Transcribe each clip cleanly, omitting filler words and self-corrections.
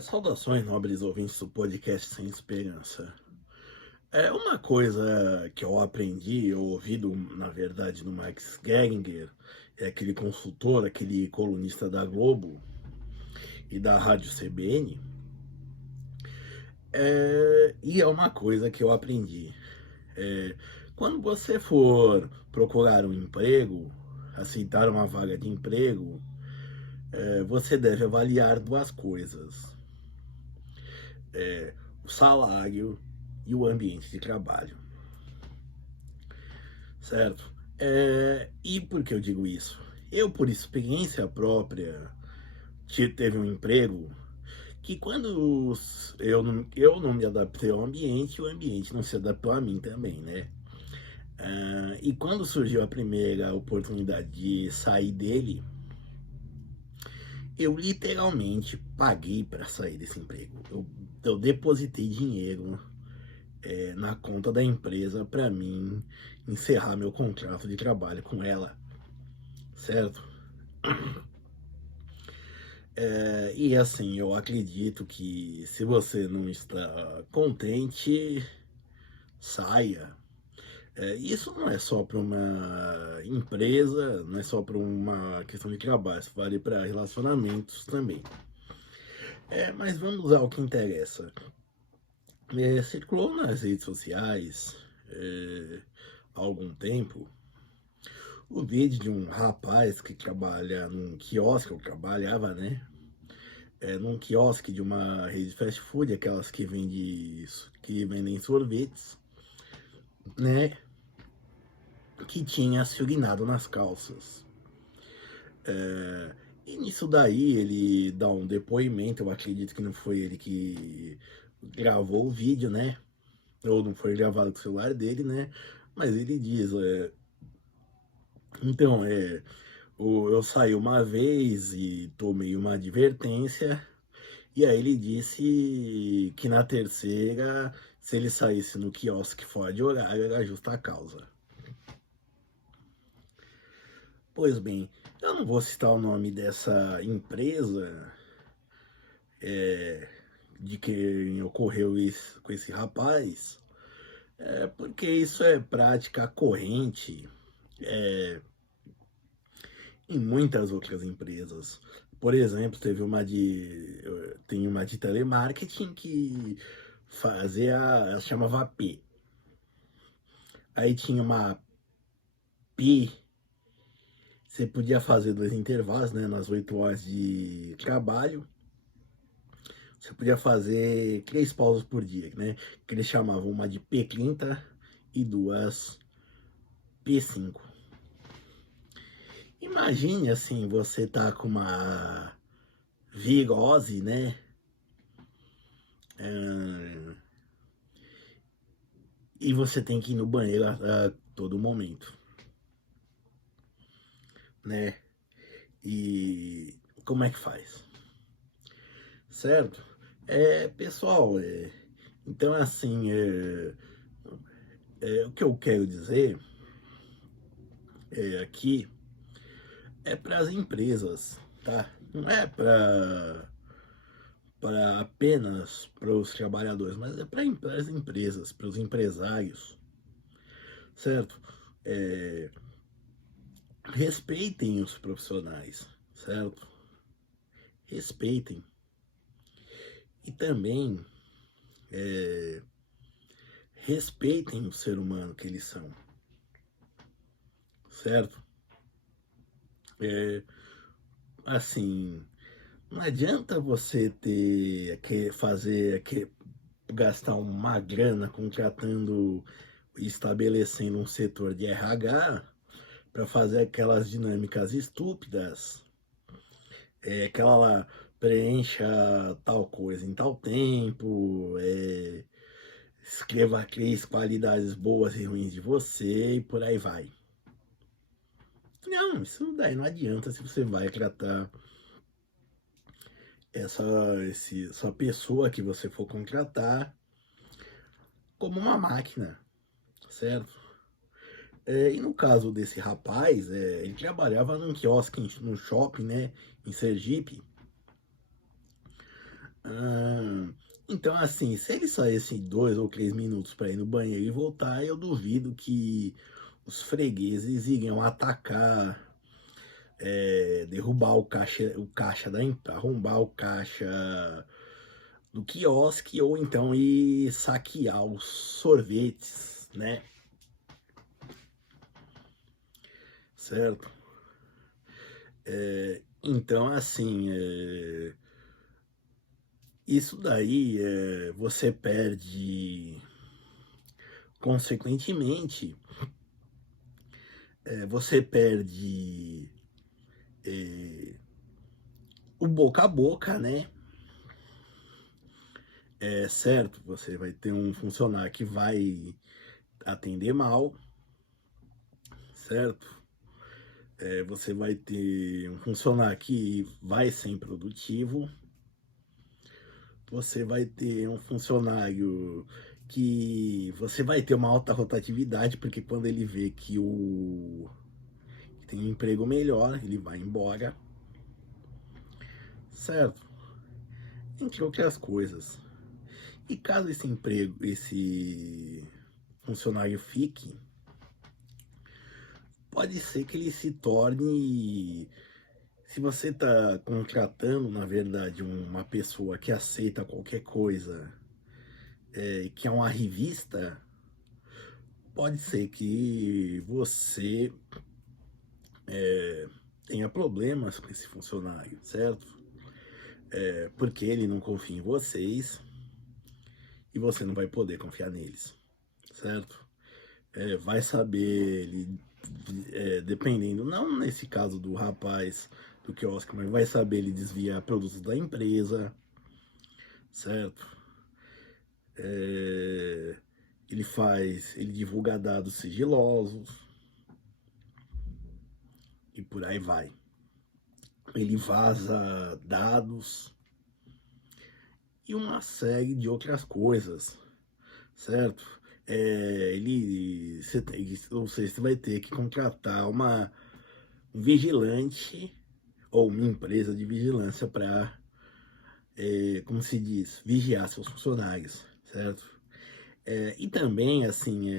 Saudações, nobres ouvintes do podcast Sem Esperança. É uma coisa que eu aprendi, eu ouvi, na verdade, do Max Geringer, é aquele consultor, aquele colunista da Globo e da Rádio CBN, e é uma coisa que eu aprendi. É, Quando você for procurar um emprego, aceitar uma vaga de emprego, você deve avaliar duas coisas: o salário e o ambiente de trabalho. Certo? E por que eu digo isso? Eu, por experiência própria, teve um emprego que quando eu não me adaptei ao ambiente, o ambiente não se adaptou a mim também, né? E quando surgiu a primeira oportunidade de sair dele, eu literalmente paguei para sair desse emprego. Eu depositei dinheiro na conta da empresa para mim encerrar meu contrato de trabalho com ela, certo? E assim, eu acredito que se você não está contente, saia. Isso não é só para uma empresa, não é só para uma questão de trabalho, isso vale para relacionamentos também. Mas vamos ao que interessa. Circulou nas redes sociais há algum tempo o vídeo de um rapaz que trabalha num quiosque, eu trabalhava, né? Num quiosque de uma rede de fast food, aquelas que vendem sorvetes, né? Que tinha se urinado nas calças. E nisso daí ele dá um depoimento, eu acredito que não foi ele que gravou o vídeo, né? Ou não foi gravado com o celular dele, né? Mas ele diz, então, eu saí uma vez e tomei uma advertência. E aí ele disse que na terceira, se ele saísse no quiosque fora de horário, era justa causa. Pois bem, eu não vou citar o nome dessa empresa de quem ocorreu isso com esse rapaz, porque isso é prática corrente em muitas outras empresas. Por exemplo, tem uma de telemarketing que ela chamava P. Aí tinha uma P, você podia fazer dois intervalos, né, nas 8 horas de trabalho. Você podia fazer 3 pausas por dia, né? Que eles chamavam uma de P30 e duas P5. Imagine assim, você tá com uma virose, né? Ah, e você tem que ir no banheiro a todo momento, né? E como é que faz? Certo? Pessoal, então assim, o que eu quero dizer aqui para as empresas, tá? Não é para apenas para os trabalhadores, mas é para as empresas, para os empresários, certo? É, Respeitem os profissionais, certo? Respeitem. E também respeitem o ser humano que eles são, certo? É, assim, não adianta você ter que fazer que gastar uma grana contratando e estabelecendo um setor de RH para fazer aquelas dinâmicas estúpidas, aquela lá, preencha tal coisa em tal tempo, escreva 3 qualidades boas e ruins de você e por aí vai. Não, isso daí não adianta se você vai tratar essa pessoa que você for contratar como uma máquina, certo? E no caso desse rapaz, ele trabalhava num quiosque no shopping, né, em Sergipe. Ah, então, assim, se ele saísse 2 ou 3 minutos para ir no banheiro e voltar, eu duvido que os fregueses iriam atacar, derrubar o caixa arrombar o caixa do quiosque ou então ir saquear os sorvetes, né? Certo? Então, assim, isso daí você perde, consequentemente, você perde o boca a boca, né? É certo, você vai ter um funcionário que vai atender mal, certo? Você vai ter um funcionário que vai ser improdutivo, você vai ter um funcionário que você vai ter uma alta rotatividade, porque quando ele vê que tem um emprego melhor, ele vai embora, certo? Entre outras coisas. E caso esse funcionário fique, pode ser que ele se torne. Se você está contratando, na verdade, uma pessoa que aceita qualquer coisa, que é uma revista, pode ser que você tenha problemas com esse funcionário, certo? Porque ele não confia em vocês e você não vai poder confiar neles, certo? Vai saber, ele, dependendo, não nesse caso do rapaz do quiosque, mas vai saber ele desviar produtos da empresa, certo? É, ele divulga dados sigilosos e por aí vai. Ele vaza dados e uma série de outras coisas, certo? Ou seja, você vai ter que contratar um vigilante ou uma empresa de vigilância para, como se diz, vigiar seus funcionários, certo? E também, assim,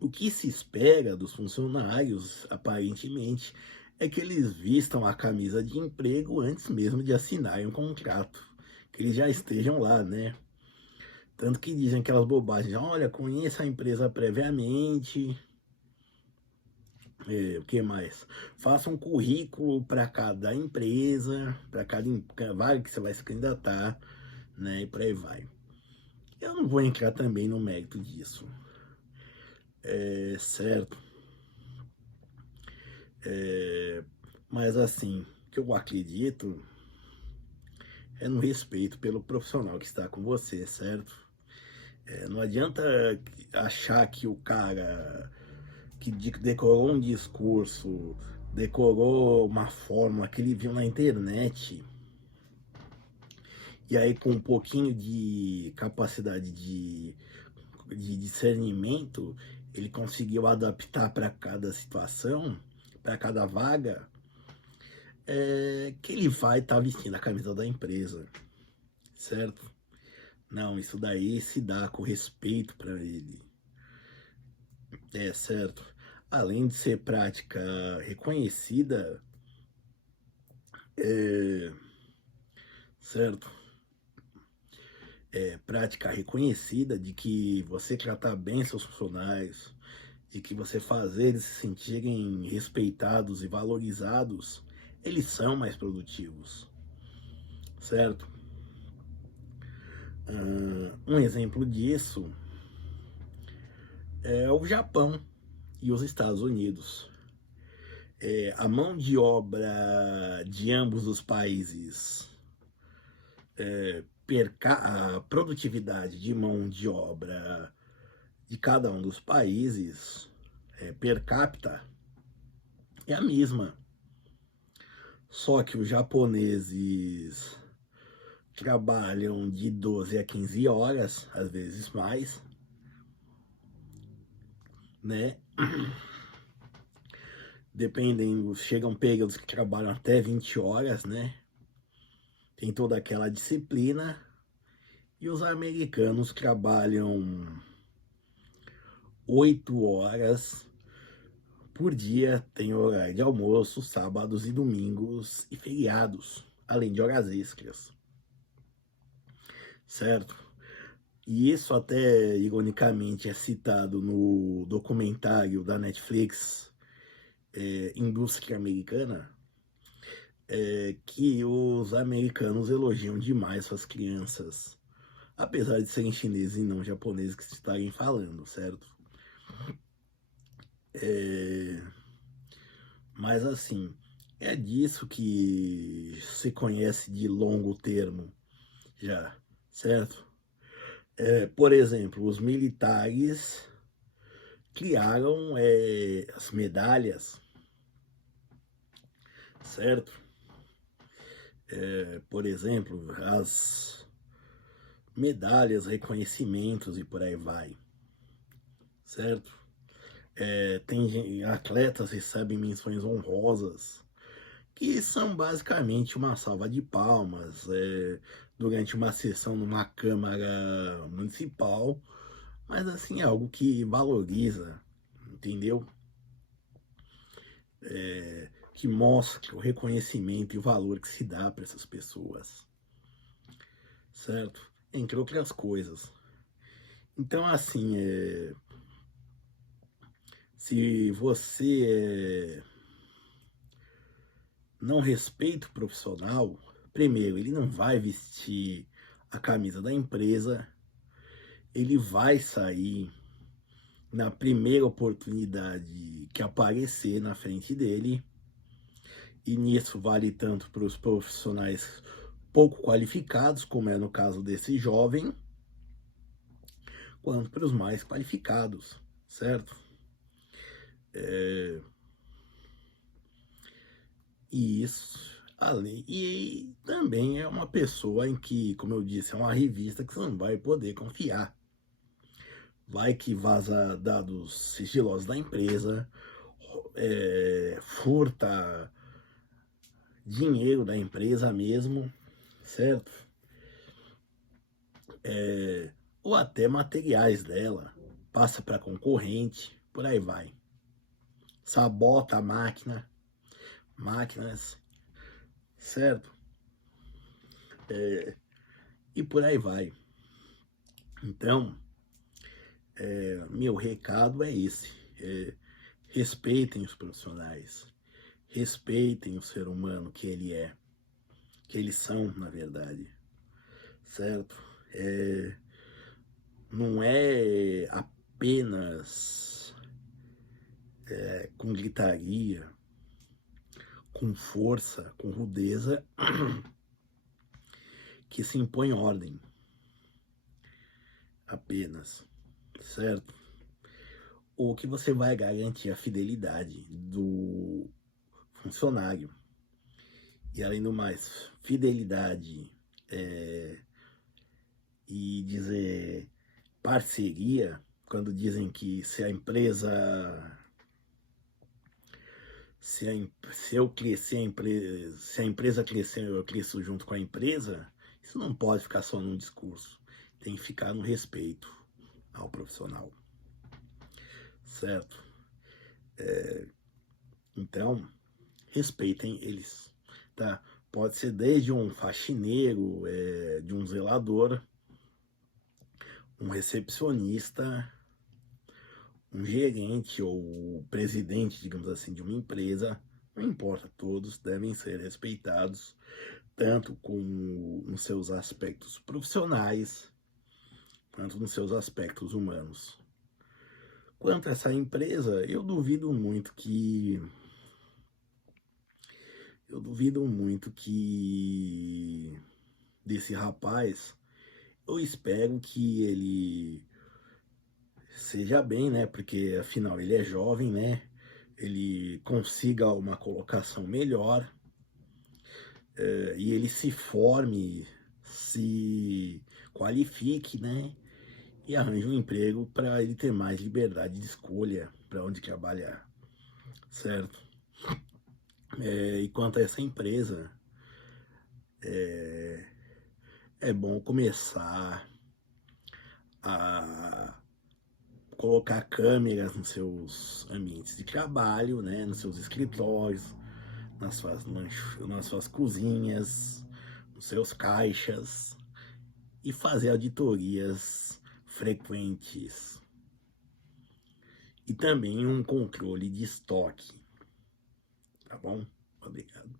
o que se espera dos funcionários, aparentemente, é que eles vistam a camisa de emprego antes mesmo de assinarem um contrato, que eles já estejam lá, né? Tanto que dizem aquelas bobagens, olha, conheça a empresa previamente, o que mais? Faça um currículo para cada empresa, para cada vaga que você vai se candidatar, né? E por aí vai. Eu não vou entrar também no mérito disso, certo? É, mas assim, o que eu acredito é no respeito pelo profissional que está com você, certo? Não adianta achar que o cara que decorou um discurso, decorou uma fórmula que ele viu na internet, e aí com um pouquinho de capacidade de discernimento, ele conseguiu adaptar para cada situação, para cada vaga, que ele vai estar vestindo a camisa da empresa, certo? Não, isso daí se dá com respeito para ele, certo? Além de ser prática reconhecida, é, certo? Prática reconhecida de que você tratar bem seus funcionários, de que você fazer eles se sentirem respeitados e valorizados, eles são mais produtivos, certo? Um exemplo disso é o Japão e os Estados Unidos. A mão de obra de ambos os países, a produtividade de mão de obra de cada um dos países, per capita, é a mesma. Só que os japoneses trabalham de 12 a 15 horas, às vezes mais, né? Dependem, chegam períodos que trabalham até 20 horas, né? tem toda aquela disciplina, e os americanos trabalham 8 horas por dia, tem horário de almoço, sábados e domingos e feriados, além de horas extras, certo? E isso até, ironicamente, é citado no documentário da Netflix, Indústria Americana, que os americanos elogiam demais suas crianças, apesar de serem chineses e não japoneses que estarem falando, certo? Mas assim, é disso que se conhece de longo termo já, certo? Por exemplo, os militares criaram as medalhas, certo? Por exemplo, as medalhas, reconhecimentos e por aí vai, certo? Tem atletas recebem menções honrosas, que são basicamente uma salva de palmas durante uma sessão numa Câmara Municipal, mas assim, é algo que valoriza, entendeu? Que mostra o reconhecimento e o valor que se dá para essas pessoas, certo? Entre outras coisas. Então, assim, se você não respeita o profissional, primeiro, ele não vai vestir a camisa da empresa, ele vai sair na primeira oportunidade que aparecer na frente dele, e nisso vale tanto para os profissionais pouco qualificados, como é no caso desse jovem, quanto para os mais qualificados, certo? E isso, além, e também é uma pessoa em que, como eu disse, é uma revista que você não vai poder confiar. Vai que vaza dados sigilosos da empresa, furta dinheiro da empresa mesmo, certo? Ou até materiais dela, passa para concorrente, por aí vai. Sabota a máquinas, certo? E por aí vai. Então, meu recado é esse. Respeitem os profissionais, respeitem o ser humano que ele é, que eles são, na verdade, certo? Não é apenas com gritaria, com força, com rudeza, que se impõe ordem, apenas, certo? Ou que você vai garantir a fidelidade do funcionário. E além do mais, fidelidade e dizer parceria, quando dizem que se a empresa, se eu crescer a empresa, se a empresa crescer, eu cresço junto com a empresa, isso não pode ficar só num discurso, tem que ficar no respeito ao profissional, certo? Então, respeitem eles, tá? Pode ser desde um faxineiro, de um zelador, um recepcionista, um gerente ou presidente, digamos assim, de uma empresa, não importa, todos devem ser respeitados, tanto com nos seus aspectos profissionais, quanto nos seus aspectos humanos. Quanto a essa empresa, eu duvido muito que desse rapaz, eu espero que ele seja bem, né? Porque afinal ele é jovem, né? Ele consiga uma colocação melhor, e ele se forme, se qualifique, né? E arranje um emprego para ele ter mais liberdade de escolha para onde trabalhar, certo? E quanto a essa empresa, é bom começar a colocar câmeras nos seus ambientes de trabalho, né, nos seus escritórios, nas suas cozinhas, nos seus caixas, e fazer auditorias frequentes. E também um controle de estoque, tá bom? Obrigado.